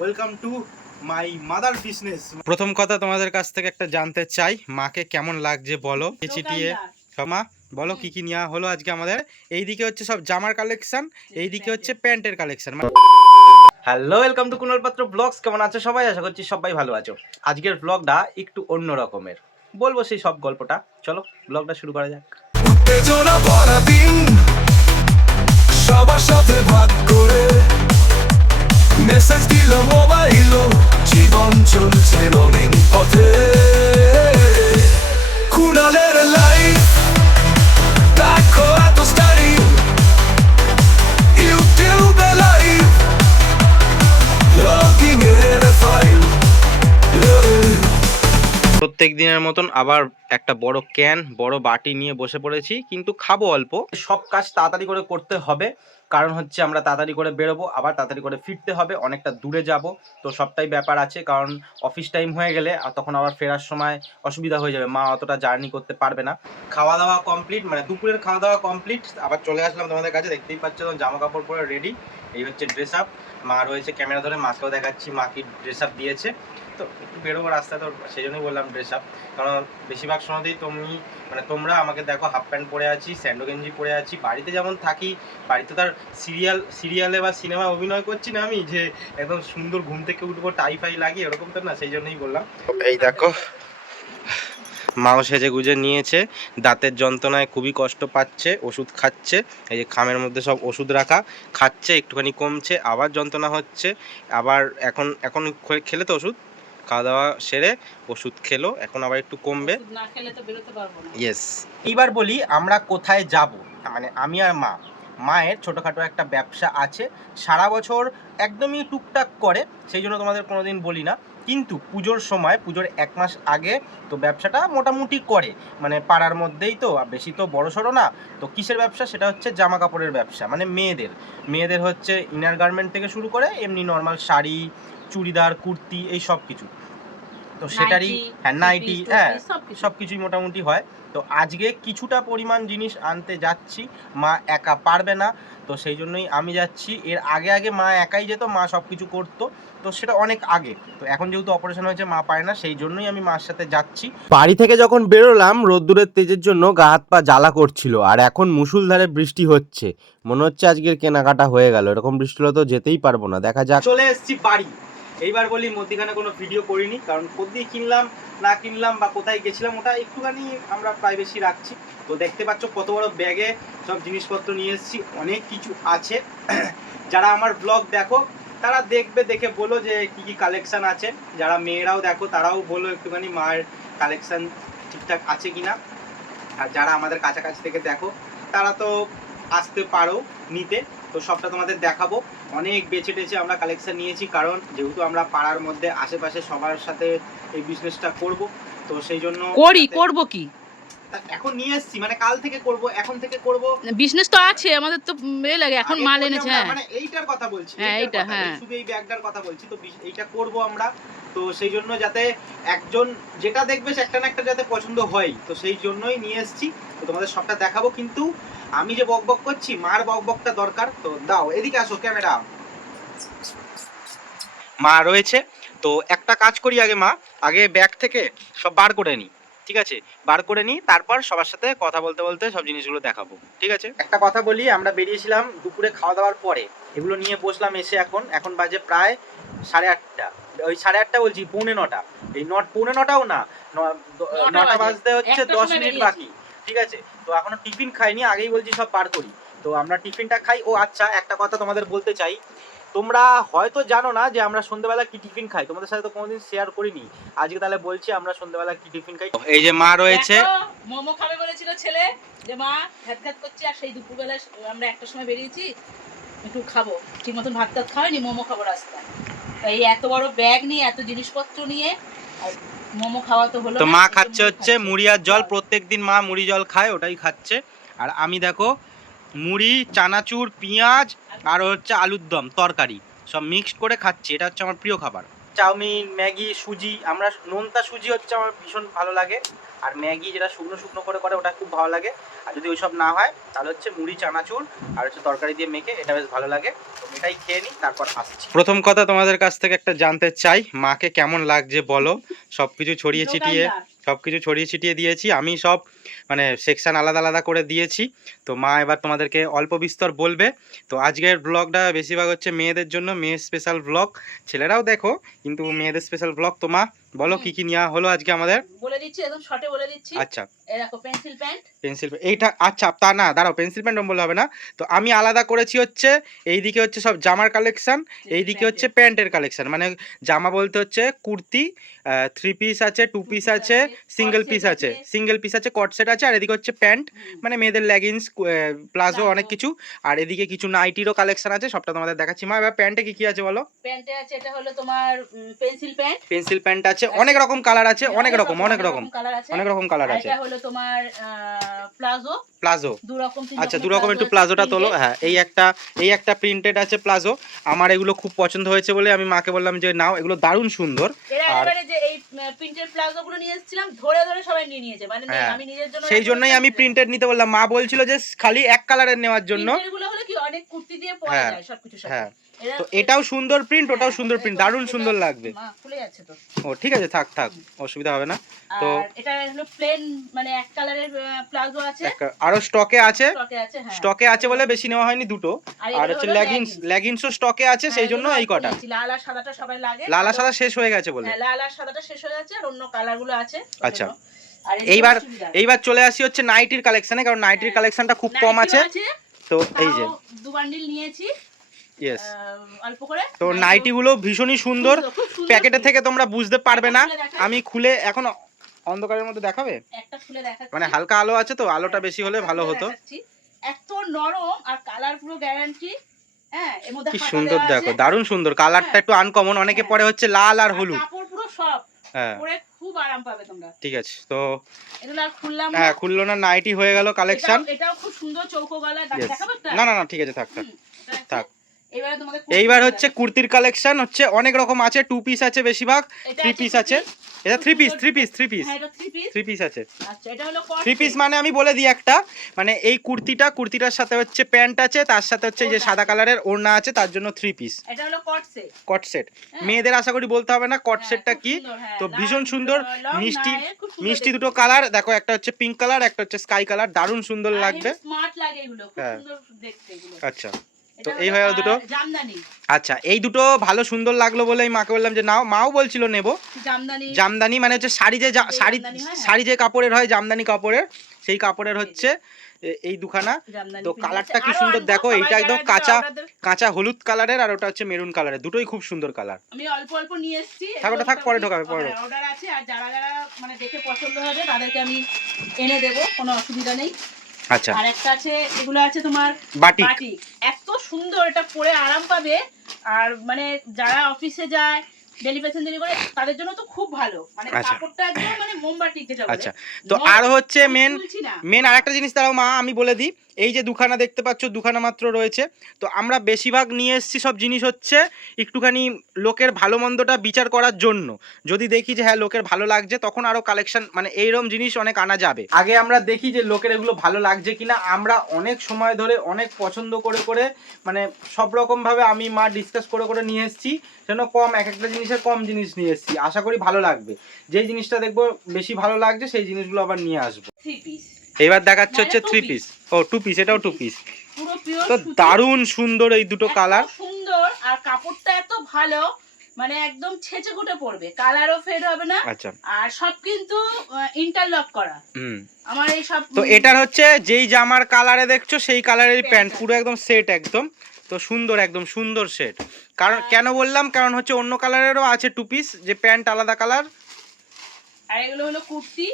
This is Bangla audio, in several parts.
Welcome to my mother business. প্রথম কথা তোমাদের কাছ থেকে একটা জানতে চাই, মাকে কেমন লাগছে বলো চিটিয়ে। মা বলো কি কি নেওয়া হলো আজকে আমাদের। এইদিকে হচ্ছে সব জামার কালেকশন, এইদিকে হচ্ছে প্যান্টের collection. Hello, welcome to Kunal পাত্র ব্লগস। কেমন আছো সবাই? আশা করছি সবাই ভালো আছো। আজকের ব্লগটা একটু অন্য রকমের, বলবো সেই সব গল্পটা। চলো ব্লগটা শুরু করা যাক। উত্তেজনা ভরা দিন, সবার সাথে ভাগ করে মেসেজ দিল মোবাইল, জীবন চলছে রঙিন পথে। কুণালের লাইফ দেখো এত স্টাইল, ইউটিউবে লাইভ লগিং এর ফাইল। প্রত্যেক দিনের মতন আবার একটা বড় ক্যান বড় বাটি নিয়ে বসে পড়েছি, কিন্তু খাবো অল্প। সব কাজ তাড়াতাড়ি করে করতে হবে, কারণ হচ্ছে আমরা তাড়াতাড়ি করে বেরোবো, আবার তাড়াতাড়ি করে ফিরতে হবে, অনেকটা দূরে যাব। তো সবটাই ব্যাপার আছে, কারণ অফিস টাইম হয়ে গেলে আর তখন আবার ফেরার সময় অসুবিধা হয়ে যাবে, মা অতটা জার্নি করতে পারবে না। খাওয়া দাওয়া কমপ্লিট, মানে দুপুরের খাওয়া দাওয়া কমপ্লিট, আবার চলে আসলাম তোমাদের কাছে। দেখতেই পাচ্ছ জামা কাপড় পরে রেডি। এই হচ্ছে ড্রেস আপ। মা রয়েছে ক্যামেরা ধরে, মাকেও দেখাচ্ছি মা কি ড্রেস আপ দিয়েছে। তো একটু বেরোবো রাস্তায়, তো সেই জন্যই বললাম ড্রেস আপ, কারণ বেশিরভাগ সময়তেই তোমরা আমাকে দেখো হাফ প্যান্ট পরে আছি, স্যান্ডো গেঞ্জি পরে আছি। বাড়িতে যেমন থাকি, বাড়িতে তার সিরিয়ালে বা সিনেমা অভিনয় করছি না আমি, যে একদম সুন্দর ঘুম থেকে উঠবো টাই ফাই লাগিয়ে, ওরকম তো না, সেই জন্যই বললাম। এই দেখো মাও সেজে গুজে নিয়েছে, দাঁতের যন্ত্রণায় খুবই কষ্ট পাচ্ছে, ওষুধ খাচ্ছে। এই যে খামের মধ্যে সব ওষুধ রাখা, খাচ্ছে, একটুখানি কমছে, আবার যন্ত্রণা হচ্ছে, আবার এখন এখন খেলে তো ওষুধ, খাওয়া দাওয়া সেরে ওষুধ খেলো, এখন আবার একটু কমবে। না খেলে তো বেরোতে পারবো না। ইয়েস। এইবার বলি আমরা কোথায় যাব। মানে আমি আর মা, মায়ের ছোটোখাটো একটা ব্যবসা আছে, সারা বছর একদমই টুকটাক করে, সেই জন্য তোমাদের কোনোদিন বলি না। কিন্তু পুজোর সময়, পুজোর 1 মাস আগে তো ব্যবসাটা মোটামুটি করে, মানে পাড়ার মধ্যেই তো, বেশি তো বড় সড়ো না। তো কিসের ব্যবসা? সেটা হচ্ছে জামা কাপড়ের ব্যবসা, মানে মেয়েদের হচ্ছে ইনার গার্মেন্ট থেকে শুরু করে এমনি নর্মাল শাড়ি, চুড়িদার, কুর্তি, এই সব কিছু। তো সেটারই, হ্যাঁ নাইটি, হ্যাঁ সব কিছুই মোটামুটি হয়। তো আজকে কিছুটা পরিমাণ জিনিস আনতে যাচ্ছি, মা একা পারবে না, তো সেই জন্যই আমি যাচ্ছি। এর আগে আগে মা একাই যেত, মা সব কিছু করতো, তো সেটা অনেক আগে। তো এখন যেহেতু অপারেশন হয়েছে, মা পারে না, সেই জন্যই আমি মার সাথে যাচ্ছি। বাড়ি থেকে যখন বেরোলাম রোদ্দুরের তেজের জন্য গা হাত পা জ্বালা করছিল, আর এখন মুষলধারে বৃষ্টি হচ্ছে। মনে হচ্ছে আজকের কেনাকাটা হয়ে গেল, এরকম বৃষ্টি হলে তো যেতেই পারবো না, দেখা যাক। চলে এসেছি বাড়ি। এইবার বলি মধ্যিখানে কোনো ভিডিও করিনি, কারণ কোথায় কিনলাম না কিনলাম বা কোথায় গেছিলাম ওটা একটুখানি আমরা প্রাইভেসি রাখছি। তো দেখতে পাচ্ছ কত বড় ব্যাগে সব জিনিসপত্র নিয়ে এসেছি, অনেক কিছু আছে। যারা আমার ব্লগ দেখো তারা দেখবে, দেখে বলো যে কি কি কালেকশন আছে। যারা মেয়েরাও দেখো তারাও বলো একটুখানি মায়ের কালেকশন ঠিকঠাক আছে কিনা। আর যারা আমাদের কাছাকাছি থেকে দেখো তারা তো আসতে পারো নিতে, তো সবটা তোমাদের দেখাবো। অনেক বেছে টেছে আমরা কালেকশন নিয়েছি, কারণ যেহেতু আমরা পাড়ার মধ্যে আশেপাশে সবার সাথে এই বিজনেসটা করব, তো সেই জন্য করব কি এখন নিয়ে এসেছি, মানে কাল থেকে করব, এখন থেকে করব। বিজনেস তো আছে আমাদের, তো মেয়ে লাগে এখন মাল এনেছে। হ্যাঁ মানে এইটার কথা বলছি, হ্যাঁ এইটা, হ্যাঁ শুধু এই ব্যাগটার কথা বলছি। তো এইটা করব আমরা, তো সেই জন্য যাতে একজন যেটা দেখবে সে একটা না একটা যাতে পছন্দ হয়, তো সেই জন্যই নিয়ে এসেছি। তো তোমাদের সবটা দেখাবো, কিন্তু আমি যে বকবক করছি মার বকবকটা দরকার। তো দাও এদিকে আসো, ক্যামেরা। মা রয়েছে, তো একটা কাজ করি আগে, মা আগে ব্যাগ থেকে সব বার করে নিই, ঠিক আছে? বার করে নিই, তারপর সবার সাথে কথা বলতে বলতে সব জিনিসগুলো দেখাবো, ঠিক আছে? একটা কথা বলি, আমরা বেরিয়েছিলাম দুপুরে খাওয়া দাওয়ার পরে, এগুলো নিয়ে বসলাম এসে, এখন বাজে প্রায় 8:30। ওই 8:30 বলছি, 8:45। এই 8:45ও না, 9টা বাজতে হচ্ছে 10 মিনিট বাকি, ঠিক আছে? তো এখনো টিফিন খাইনি, আগেই বলছি সব বার করি। তো আমরা টিফিনটা খাই। ও আচ্ছা, একটা কথা তোমাদের বলতে চাই, তোমরা হয়তো জানো না যে আমরা সন্ধ্যেবেলা কি টিফিন খাই, তোমাদের সাথে তো কোনোদিন শেয়ার করিনি, আজকে তাহলে বলছি আমরা সন্ধ্যেবেলা কি টিফিন খাই। এই যে মা রয়েছে, মোমো খাবে বলেছিল ছেলে, যে মা ভাত খাত করছে, আর সেই দুপুরবেলা আমরা একটা সময় বেরিয়েছি একটু খাবো, ঠিক মতন ভাত টাত খাওয়াইনি, মোমো খাবো রাস্তায়। তাই এত বড় ব্যাগ নিয়ে এত জিনিসপত্র নিয়ে আর মোমো খাওয়া তো হলো। তো মা খাচ্ছে হচ্ছে মুড়ি আর জল, প্রত্যেকদিন মা মুড়ি জল খায়, ওটাই খাচ্ছে। আর আমি দেখো মুড়ি, চানাচুর, পেঁয়াজ আর হচ্ছে আলুর দম তরকারি সব মিক্সড করে খাচ্ছি, এটা হচ্ছে আমার প্রিয় খাবার। চাউমিন, ম্যাগি, সুজি, আমরা নোনতা সুজি হচ্ছে আমার ভীষণ ভালো লাগে, আর ম্যাগি যেটা শুকনো শুকনো করে করে ওটা খুব ভালো লাগে। আর যদি ওইসব না হয় তাহলে হচ্ছে মুড়ি, চানাচুর আর হচ্ছে তরকারি দিয়ে মেখে, এটা বেশ ভালো লাগে। তো এটাই খেয়ে নিই, তারপর আসছি। প্রথম কথা তোমাদের কাছ থেকে একটা জানতে চাই, মাকে কেমন লাগছে বলো। সব কিছু ছড়িয়ে ছিটিয়ে দিয়েছি আমি, সব মানে সেকশন আলাদা আলাদা করে দিয়েছি। তো মা এবার তোমাদেরকে অল্প বিস্তর বলবে। তো আজকের ব্লগটা বেশিরভাগ হচ্ছে মেয়েদের জন্য, মেয়ে স্পেশাল ব্লগ, ছেলেরাও দেখো কিন্তু মেয়েদের স্পেশাল ব্লগ। তো মা বলো কি কি নেওয়া হলো আজকে আমাদের। বলে দিচ্ছি, একদম শর্টে বলে দিচ্ছি। আচ্ছা, এই দেখো পেন্সিল প্যান্ট, এইটা আচ্ছা, তা না দাঁড়াও, পেন্সিল প্যান্ট বললে হবে না। তো আমি আলাদা করেছি হচ্ছে এইদিকে হচ্ছে সব জামার কালেকশন, এইদিকে হচ্ছে প্যান্টের কালেকশন। মানে জামা বলতে হচ্ছে কুর্তি, 3 পিস আছে, 2 পিস আছে, সিঙ্গেল পিস আছে, কট সেট আছে, আর এদিকে হচ্ছে প্যান্ট, মানে মেয়েদের লেগিংস, প্লাজো, অনেক কিছু। আর এদিকে কিছু নাইটিরও কালেকশন আছে, সবটা তোমাদের দেখাচ্ছি। মা এবার প্যান্টে কি কি আছে বলো। প্যান্টে আছে, এটা হলো তোমার পেন্সিল প্যান্ট আছে, অনেক রকম কালার আছে, অনেক রকম কালার আছে, অনেক রকম কালার আছে। এটা হলো তোমার প্লাজো দু রকম, আচ্ছা, দু রকম, একটু প্লাজোটা তোলো। হ্যাঁ, এই একটা প্রিন্টেড আছে প্লাজো, আমার এগুলো খুব পছন্দ হয়েছে বলে আমি মাকে বললাম যে নাও, এগুলো দারুণ সুন্দর। আর যে এই প্রিন্টেড প্লাজো গুলো নিয়ে এসেছিলাম, ধরে ধরে সবাই নিয়ে নিয়েছে, মানে আমি নিজের জন্য, সেই জন্যই আমি প্রিন্টেড নিতে বললাম। মা বলছিল যে খালি এক কালারের নেওয়ার জন্য। এগুলো হলো কি অনেক কুর্তি দিয়ে পরা যায় সবকিছু সাথে। হ্যাঁ, তো এটাও সুন্দর প্রিন্ট, ওটাও সুন্দর প্রিন্ট, দারুণ সুন্দর লাগবে। খুলে যাচ্ছে তো। ও ঠিক আছে, থাক অসুবিধা হবে না। তো এটা হলো প্লেন, মানে এক কালারের প্লাজো আছে, আরো স্টকে আছে, হ্যাঁ স্টকে আছে বলে বেশি নেওয়া হয়নি, দুটো। আর হচ্ছে লেগিংসও স্টকে আছে, সেই জন্য এই কটা। লাল আর সাদাটা সবাই লাগে, লাল আর সাদা শেষ হয়ে গেছে বলে। হ্যাঁ, লাল আর সাদাটা শেষ হয়ে যাচ্ছে, আর অন্য কালার গুলো আছে। আচ্ছা, এইবার চলে আসি হচ্ছে নাইটির কালেকশনে, কারণ নাইটির কালেকশনটা খুব কম আছে। তো এই যে দু বান্ডিল নিয়েছি, অল্প করে। তো নাইটি গুলো ভীষণই সুন্দর, প্যাকেটে থেকে তোমরা বুঝতে পারবে না। আমি খুলে, এখন অন্ধকারের মধ্যে দেখাবে, একটা খুলে দেখাচ্ছি, মানে হালকা আলো আছে তো, আলোটা বেশি হলে ভালো হতো। এত নরম আর কালার পুরো গ্যারান্টি। হ্যাঁ, এর মধ্যে কি সুন্দর দেখো, দারুণ সুন্দর কালারটা, একটু আনকমন। অনেকে পরে হচ্ছে লাল আর হলুদ, কাপড় পুরো সব, হ্যাঁ পরে খুব আরাম পাবে তোমরা। ঠিক আছে, তো এগুলো আর খুললাম না। হ্যাঁ, খুললো না, নাইটি হয়ে গেল কালেকশন। এটাও খুব সুন্দর চৌকো গলা, দেখাবো একটা? না, ঠিক আছে, থাক। এবারে তোমাদের এইবার হচ্ছে কুর্তির কালেকশন, হচ্ছে অনেক রকম আছে। 2 পিস আছে বেশিরভাগ, 3 পিস আছে। এটা 3 পিস, হ্যাঁ, এটা 3 পিস আছে। আচ্ছা, এটা হলো 3 পিস মানে আমি বলে দিই একটা, মানে এই কুর্তিটার সাথে হচ্ছে প্যান্ট আছে, তার সাথে হচ্ছে এই যে সাদা কালারের ওড়না আছে, তার জন্য 3 পিস। এটা হলো কট সেট। মেয়েদের আশা করি বলতে হবে না কট সেটটা কি। তো ভীষণ সুন্দর, মিষ্টি দুটো কালার দেখো, একটা হচ্ছে পিঙ্ক কালার, একটা হচ্ছে স্কাই কালার, দারুণ সুন্দর লাগবে, স্মার্ট লাগে এগুলো, খুব সুন্দর দেখতে এগুলো। আচ্ছা, তো এই হয়ে গেল দুটো জামদানি। আচ্ছা, এই দুটো ভালো সুন্দর লাগলো বলে আমি মাকে বললাম যে নাও। মাও বলছিল নেব। জামদানি মানে হচ্ছে শাড়ি যে কাপড়ের হয়, জামদানি কাপড়ের, সেই কাপড়ের হচ্ছে এই দুখানা। তো কালারটা কি সুন্দর দেখো, এইটা একদম কাঁচা হলুদ কালারের, আর ওটা হচ্ছে মেরুন কালারের, দুটোই খুব সুন্দর কালার। আমি অল্প নিয়ে এসেছি, থাক, পরে ঢোকাবে, পরে অর্ডার আছে, আর যারা মানে দেখে পছন্দ হবে তাদেরকে আমি এনে দেব, কোনো অসুবিধা নেই। আচ্ছা, আর একটা আছে, এগুলো আছে তোমার বাটিক, এত সুন্দর, এটা পরে আরাম পাবে। আর মানে যারা অফিসে যায়, ডেলিভারি করে, তাদের জন্য তো খুব ভালো, মানে কাপড়টা একদম মানে মোমবাটিক যেটা বলে। আচ্ছা, তো আর হচ্ছে মেন আরেকটা জিনিস, দাঁড়াও মা আমি বলে দিই। এই যে দুখানা দেখতে পাচ্ছ, দুখানা মাত্র রয়েছে। তো আমরা বেশিরভাগ নিয়ে এসেছি সব জিনিস হচ্ছে একটুখানি লোকের ভালো মন্দটা বিচার করার জন্য। যদি দেখি যে হ্যাঁ লোকের ভালো লাগছে, তখন আরো কালেকশন, মানে এইরকম জিনিস অনেক আনা যাবে। আগে আমরা দেখি যে লোকের এগুলো ভালো লাগছে কিনা। আমরা অনেক সময় ধরে অনেক পছন্দ করে মানে সব রকম ভাবে আমি মা ডিসকাস করে নিয়ে এসেছি, যেন কম, এক একটা জিনিসের কম জিনিস নিয়ে এসেছি। আশা করি ভালো লাগবে, যে জিনিসটা দেখবো বেশি ভালো লাগছে সেই জিনিসগুলো আবার নিয়ে আসবো। এবার দেখাচ্ছে হচ্ছে 3 পিস, 2 পিস, এটাও 2 পিস। তো দারুণ সুন্দর এই দুটো কালার, সুন্দর, আর কাপড়টা এত ভালো, মানে একদম ছেঁচে কুটে পড়বে, কালারও ফেড হবে না। আচ্ছা, আর সব কিন্তু ইন্টারলক করা। আমার এই সব, তো এটার হচ্ছে যেই জামার কালারে দেখছো সেই কালারের প্যান্ট, পুরো একদম সেট একদম। তো সুন্দর, একদম সুন্দর সেট। কারণ কেন বললাম, কারণ হচ্ছে অন্য কালারেরও আছে 2 পিস, যে প্যান্ট আলাদা কালার। আর এগুলো হলো কুর্তি,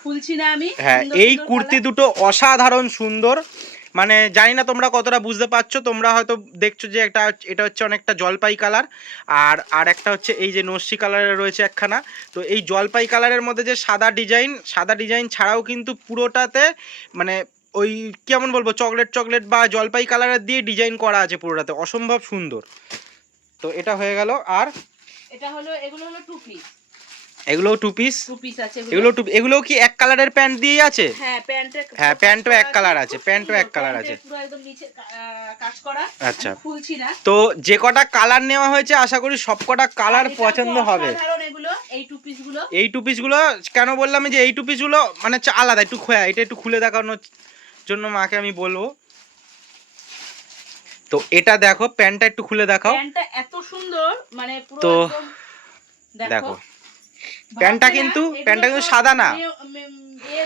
খুলছি না আমি। হ্যাঁ, এই কুর্তি দুটো অসাধারণ সুন্দর, মানে জানি না তোমরা কতটা বুঝতে পারছো। তোমরা হয়তো দেখছো যে এটা হচ্ছে অনেকটা জলপাই কালার, আর একটা হচ্ছে এই যে নস্যি কালারের রয়েছে একখানা। তো এই জলপাই কালারের মধ্যে যে সাদা ডিজাইন ছাড়াও কিন্তু পুরোটাতে মানে ওই কেমন বলবো, চকলেট বা জলপাই কালারের দিয়ে ডিজাইন করা আছে পুরোটাতে, অসম্ভব সুন্দর। তো এটা হয়ে গেল। আর এটা হলো, এগুলো হলো টু পিস। এগুলো টু পিস আছে এগুলো কি এক কালারের প্যান্ট দিয়ে আছে? হ্যাঁ, হ্যাঁ, প্যান্টও এক কালার আছে, প্যান্টও এক কালার আছে। পুরো একদম নিচে কাজ করা। আচ্ছা, আমি খুলছি না। তো যে কটা কালার নেওয়া হয়েছে আশা করি সব কটা কালার আর এটা পছন্দ খুব হবে। অসাধারণ এগুলো, এই টু পিস গুলো। এই টু পিসগুলো কেন বললাম যে এই টু পিসগুলো মানে হচ্ছে আলাদা, একটু খোয়া, এটা একটু খুলে দেখানোর জন্য মাকে আমি বলবো। তো এটা দেখো, প্যান্টটা একটু খুলে দেখাও। প্যান্টটা এত সুন্দর, মানে পুরো তো একদম দেখো প্যান্টটা কিন্তু সাদা না,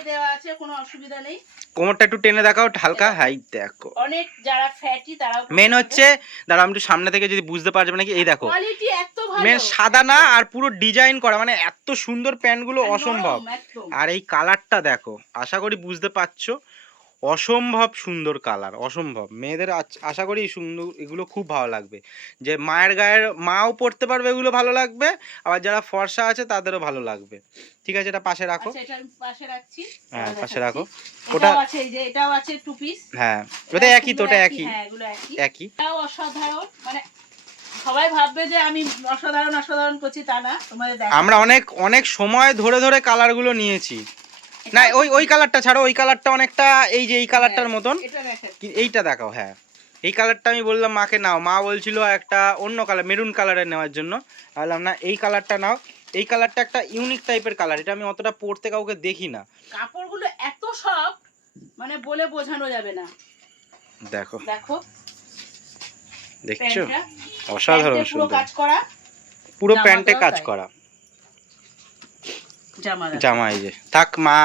দেওয়া আছে, কোনো অসুবিধা নেই। কোমরটা একটু টেনে দেখাও হালকা। হাই দেখো, অনেক যারা ফ্যাটি তারাও মেন হচ্ছে, দাঁড়াও আমি একটু সামনে থেকে যদি বুঝতে পারবে নাকি, এই দেখো কোয়ালিটি এত ভালো, মেন সাদা না, আর পুরো ডিজাইন করা, মানে এত সুন্দর প্যান্টগুলো আর অসম্ভব। নরম একদম। আর এই কালারটা দেখো, আশা করি বুঝতে পারছো, অসম্ভব সুন্দর কালার, অসম্ভব। মেয়েদের আশা করি সুন্দর, এগুলো খুব ভালো লাগবে। যে মায়ের গায়ের মাও পড়তে পারবে, এগুলো ভালো লাগবে, আবার যারা ফর্সা আছে তাদেরও ভালো লাগবে। ঠিক আছে, এটা পাশে রাখো। আচ্ছা, এটা আমি পাশে রাখছি। হ্যাঁ, পাশে রাখো। ওটা ওটা আছে, এই যে এটাও আছে টু পিস। হ্যাঁ, ওটা একই তো, ওটা একই। হ্যাঁ, এগুলো একই। একই। এটাও অসাধারণ, মানে সবাই ভাববে যে আমি অসাধারণ অসাধারণ করছি, তা না। তোমাদের দেখো, আমরা অনেক অনেক সময় ধরে ধরে কালারগুলো নিয়েছি। না, ওই কালারটা ছাড়ো, ওই কালারটা অনেকটা এই যে এই কালারটার মতন। এটা দেখেন, এইটা দেখাও। হ্যাঁ, এই কালারটা আমি বললাম মাকে নাও, মা বলছিল একটা অন্য কালার, মেরুন কালারের নেওয়ার জন্য। বললাম না, এই কালারটা নাও। এই কালারটা একটা ইউনিক টাইপের কালার, এটা আমি অতটা পরতে কাউকে দেখি না। কাপড়গুলো এত সফট, মানে বলে বোঝানো যাবে না। দেখো দেখো, দেখছো, প্যান্টটা অসাধারণ পুরো সুন্দর, কাজ করা, পুরো জামাটাও প্যান্টে কাজ তাই। করা। জামা জামা এই যে থাক, মা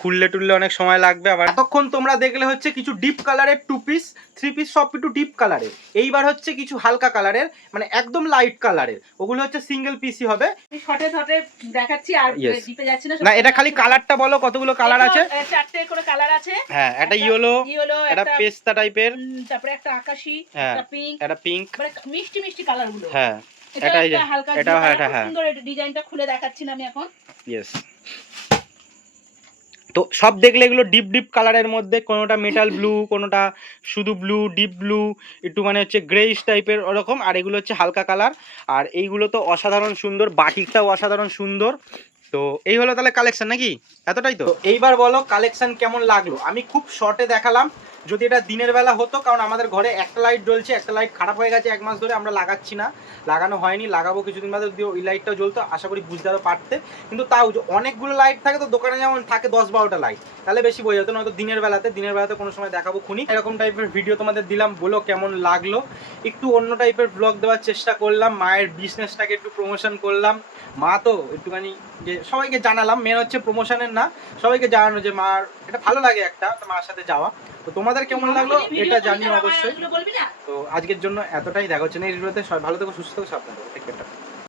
খুললে টুললে অনেক সময় লাগবে। আবার এতক্ষণ তোমরা দেখলে হচ্ছে কিছু ডিপ কালারের টু পিস, থ্রি পিস, সব একটু ডিপ কালারের। এইবার হচ্ছে কিছু হালকা কালারের, মানে একদম লাইট কালারের, ওগুলো হচ্ছে সিঙ্গেল পিসি হবে। শর্টে শর্টে দেখাচ্ছি, আর Yes. ডিপে যাচ্ছি না। না, এটা খালি কালারটা বলো, কতগুলো কালার আছে? চারটে করে কালার আছে। হ্যাঁ, একটা ইয়েলো, একটা একটা পেস্তা টাইপের, তারপরে একটা আকাশি, হ্যাঁ, একটা পিঙ্ক, একটা পিঙ্ক, মানে মিষ্টি মিষ্টি কালার গুলো। হ্যাঁ, এটা এটা এই যে, একটা হালকা এটা blue এটা color, হ্যাঁ, সুন্দর। এটা ডিজাইনটা খুলে দেখাচ্ছি না আমি এখন। ইয়েস। তো সব দেখলে এগুলো ডিপ ডিপ কালারের মধ্যে, কোনোটা মেটাল ব্লু, কোনোটা শুধু ব্লু, ডিপ ব্লু, একটু মানে হচ্ছে গ্রেইশ টাইপের ওরকম, আর এগুলো হচ্ছে হালকা কালার। আর এইগুলো তো অসাধারণ সুন্দর, বাটিকটাও অসাধারণ সুন্দর। তো এই হলো তাহলে কালেকশন নাকি, এতটাই তো। এইবার বলো কালেকশন কেমন লাগলো। আমি খুব শর্টে দেখালাম, যদি এটা দিনের বেলা হতো, কারণ আমাদের ঘরে একটা লাইট জ্বলছে, একটা লাইট খারাপ হয়ে গেছে 1 মাস ধরে, আমরা লাগাচ্ছি না, লাগানো হয়নি, লাগাবো কিছুদিন বাদে। যদি ওই লাইটটাও জ্বলতো আশা করি বুঝতে আরও পারতে। কিন্তু তাও অনেকগুলো লাইট থাকে তো, দোকানে যেমন থাকে 10-12টা লাইট, তাহলে বেশি বোঝা যেত। নয়তো দিনের বেলাতে কোনো সময় দেখাবো খুনি। এরকম টাইপের ভিডিও তোমাদের দিলাম, বলো কেমন লাগলো। একটু অন্য টাইপের ব্লগ দেওয়ার চেষ্টা করলাম, মায়ের বিজনেসটাকে একটু প্রমোশন করলাম। মা তো একটুখানি যে সবাইকে জানালাম, মেন হচ্ছে প্রমোশনের না, সবাইকে জানানো যে মার এটা ভালো লাগে একটা মার সাথে যাওয়া। তো তোমাদের কেমন লাগলো এটা জানিও অবশ্যই। তো আজকের জন্য এতটাই, দেখা হচ্ছে নেক্সট ভিডিওতে। সবাই ভালো থেকো, সুস্থ থেকো, সাবধানে থেকো।